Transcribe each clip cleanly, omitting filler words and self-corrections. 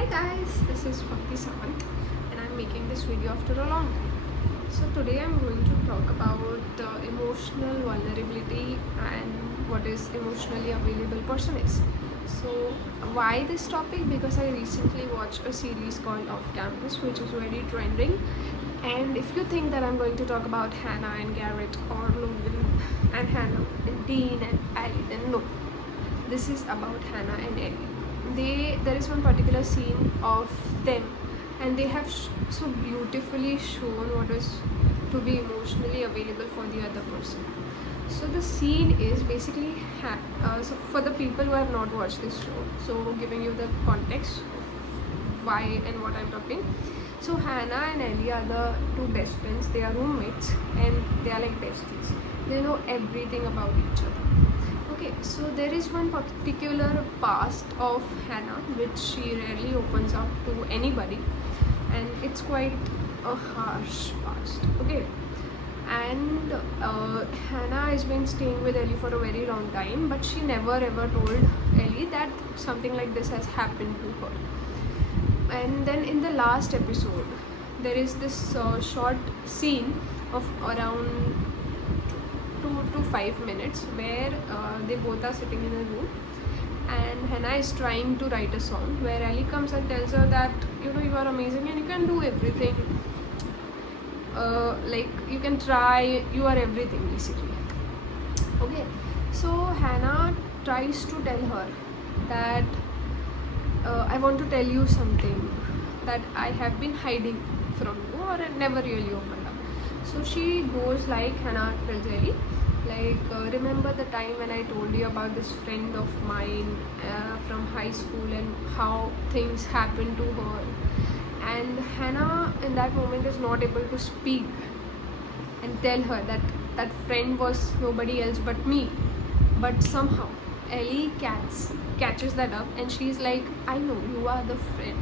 Hi guys, this is Bhakti Samant and I'm making this video after a long time. So today I'm going to talk about emotional vulnerability and what is emotionally available person is. So why this topic? Because I recently watched a series called Off Campus which is very trending, and if you think that I'm going to talk about Hannah and Garrett or Logan and Hannah and Dean and Ali, then no. This is about Hannah and Ellie. There is one particular scene of them, and they have so beautifully shown what is to be emotionally available for the other person. So the scene is basically so for the people who have not watched this show, so giving you the context of why and what I'm talking. So Hannah and Ellie are the two best friends. They are roommates and they are like besties. They know everything about each other. Okay, so there is one particular past of Hannah which she rarely opens up to anybody, and it's quite a harsh past. Okay, and Hannah has been staying with Ellie for a very long time, but she never ever told Ellie that something like this has happened to her. And then in the last episode, there is this short scene of around 2 to 5 minutes where they both are sitting in a room, and Hannah is trying to write a song where Ali comes and tells her that you are amazing and you can do everything, like you can try, you are everything basically. Okay, so Hannah tries to tell her that I want to tell you something that I have been hiding from you or I never really opened up. So she goes like, Hannah tells Ellie, like, remember the time when I told you about this friend of mine from high school and how things happened to her. And Hannah in that moment is not able to speak and tell her that that friend was nobody else but me. But somehow Ellie catches that up and she's like, I know you are the friend.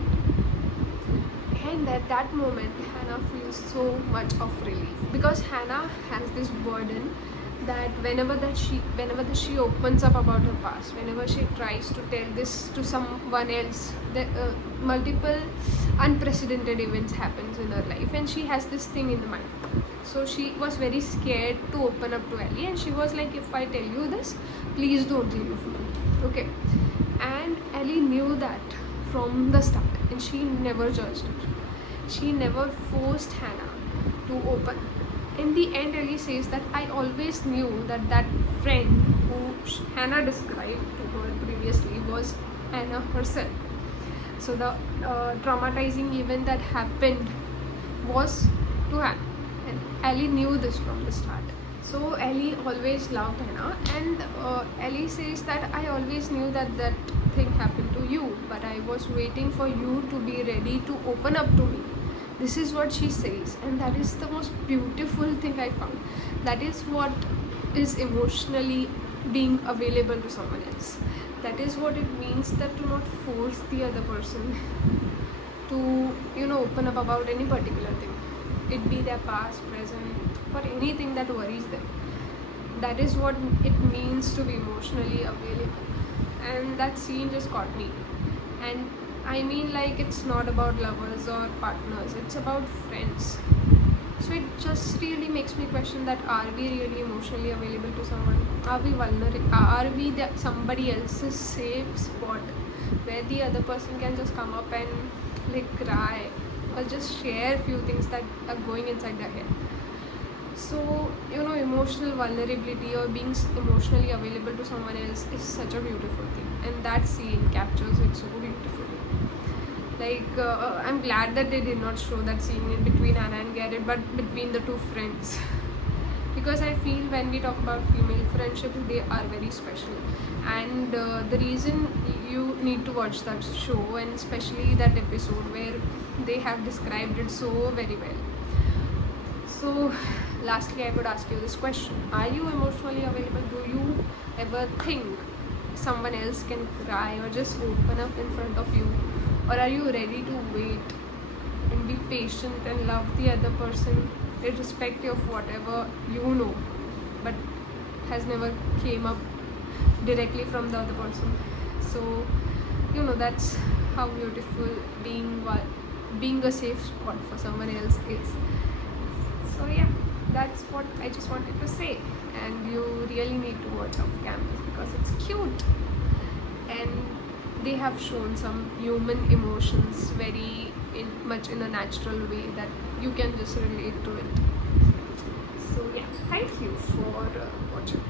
And at that moment Hannah feels so much of relief, because Hannah has this burden that whenever that she opens up about her past, whenever she tries to tell this to someone else, the multiple unprecedented events happens in her life and she has this thing in the mind. So she was very scared to open up to Ellie, and she was like, if I tell you this, please don't leave me. Okay, and Ellie knew that from the start and she never judged her. She never forced Hannah to open. In the end, Ellie says that I always knew that that friend who Hannah described to her previously was Hannah herself. So the traumatizing event that happened was to Hannah, and Ellie knew this from the start. So Ellie always loved Hannah, and Ellie says that I always knew that that thing happened to you, but I was waiting for you to be ready to open up to me. This is what she says, and that is the most beautiful thing I found. That is what is emotionally being available to someone else. That is what it means, that to not force the other person to open up about any particular thing, it be their past, present, or anything that worries them. That is what it means to be emotionally available, and that scene just caught me. And I mean, like, it's not about lovers or partners, it's about friends. So it just really makes me question that, are we really emotionally available to someone? Are we vulnerable? Are we somebody else's safe spot where the other person can just come up and like cry or just share few things that are going inside their head? So emotional vulnerability or being emotionally available to someone else is such a beautiful thing, and that scene captures it so beautifully. Like, I'm glad that they did not show that scene in between Hannah and Garrett, but between the two friends. Because I feel when we talk about female friendships, they are very special. And the reason you need to watch that show, and especially that episode where they have described it so very well. So, lastly, I would ask you this question: are you emotionally available? Do you ever think someone else can cry or just open up in front of you? Or are you ready to wait and be patient and love the other person irrespective of whatever but has never came up directly from the other person? So that's how beautiful being a safe spot for someone else is. So yeah, that's what I just wanted to say. And you really need to watch Off Campus because it's cute, and they have shown some human emotions very much in a natural way that you can just relate to it. So yeah, thank you for watching.